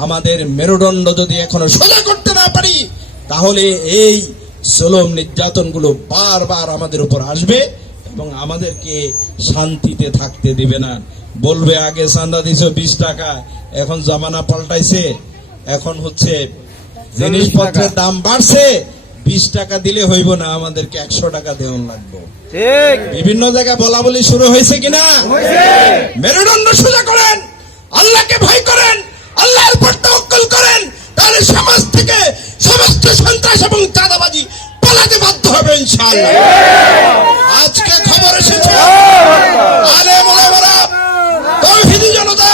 আমাদের মেরুদণ্ড যদি এখনও সোজা করতে না পারি তাহলে এই জুলুম নির্যাতনগুলো বারবার আমাদের উপর আসবে এবং আমাদেরকে শান্তিতে থাকতে দিবে না। বলবে আগে চান্দা দিছ বিশ টাকা এখন জামানা পাল্টাইছে এখন হচ্ছে জিনিসপত্রের দাম বাড়ছে বিশ টাকা দিলে হইব না আমাদেরকে একশো টাকা দেওয়ান লাগবে। ঠিক। বিভিন্ন জায়গায় বলা বলি শুরু হয়েছে কিনা? মেরুদণ্ড সোজা করেন আল্লাহকে ভয় করেন সমস্ত সন্ত্রাস এবং চাঁদাবাজি পালাতে বাধ্য হবে ইনশাআল্লাহ। আজকে খবর এসেছে। আলেম ওলামারা তৌহিদি জনতা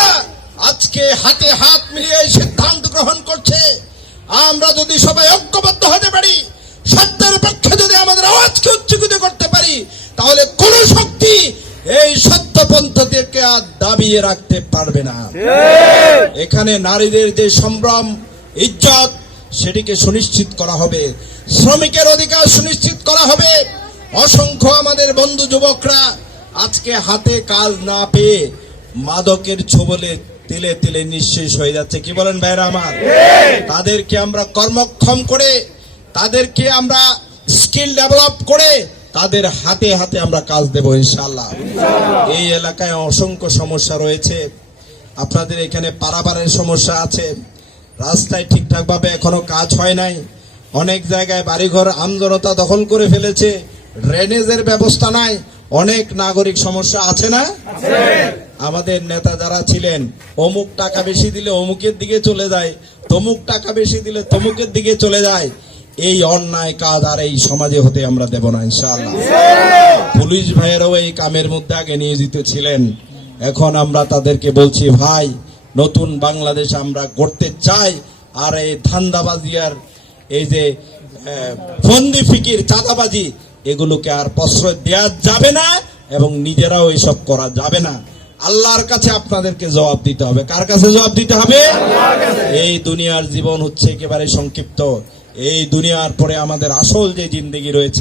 আজকে হাতে হাত মিলিয়ে সিদ্ধান্ত গ্রহণ করছে। আমরা যদি সবাই ঐক্যবদ্ধ হতে পারি সত্যের পক্ষে যদি আমাদের আওয়াজকে উচ্চকিত করতে পারি তাহলে কোন শক্তি এই সত্যপন্থীকে আর দাবিয়ে রাখতে পারবে না। এখানে নারীদের যে সম্ভ্রম ইজ্জত সেটিকে সুনিশ্চিত করা হবে। শ্রমিকের অধিকার সুনিশ্চিত করা হবে। অসংখ্য আমাদের বন্ধু যুবকরা আজকে হাতে কাজ না পেয়ে মাদকের ছোবলে তেলে তেলে নিঃশেষ হয়ে যাচ্ছে। কি বলেন ভাইরা আমার? তাদেরকে আমরা কর্মক্ষম করে, তাদেরকে আমরা স্কিল ডেভেলপ করে, তাদের হাতে হাতে আমরা কাজ দেব ইনশাল্লাহ এই এলাকায় অসংখ্য সমস্যা রয়েছে। আপনাদের এখানে পারাবারের সমস্যা আছে। রাস্তায় ঠিকঠাক ভাবে এখনও কাজ হয় নাই। অনেক জায়গায় বাড়িঘর আমজনতা দখল করে ফেলেছে। ড্রেনেজের ব্যবস্থা নাই। অনেক নাগরিক সমস্যা আছে না? আমাদের নেতা যারা ছিলেন, অমুক টাকা বেশি দিলে অমুকের দিকে চলে যায়, তমুক টাকা বেশি দিলে তমুকের দিকে চলে যায়। এই অন্যায় কাজ আর এই সমাজে হতে আমরা দেব না, ইনশাআল্লাহ। পুলিশ ভাইয়েরাও এই কামের মধ্যে আগে নিয়োজিত ছিলেন। এখন আমরা তাদেরকে বলছি, ভাই নতুন বাংলাদেশ আমরা গড়তে চাই। আর এই ধান্দাবাজি আর এই যে ফন্দি ফিকির, চাঁদাবাজি, এগুলোকে আর প্রশ্রয় দেওয়া যাবে না এবং নিজেরাও এইসব করা যাবে না। আল্লাহর কাছে আপনাদেরকে জবাব দিতে হবে। কার কাছে জবাব দিতে হবে? এই দুনিয়ার জীবন হচ্ছে একেবারে সংক্ষিপ্ত। এই দুনিয়ার পরে আমাদের আসল যে জিন্দগি রয়েছে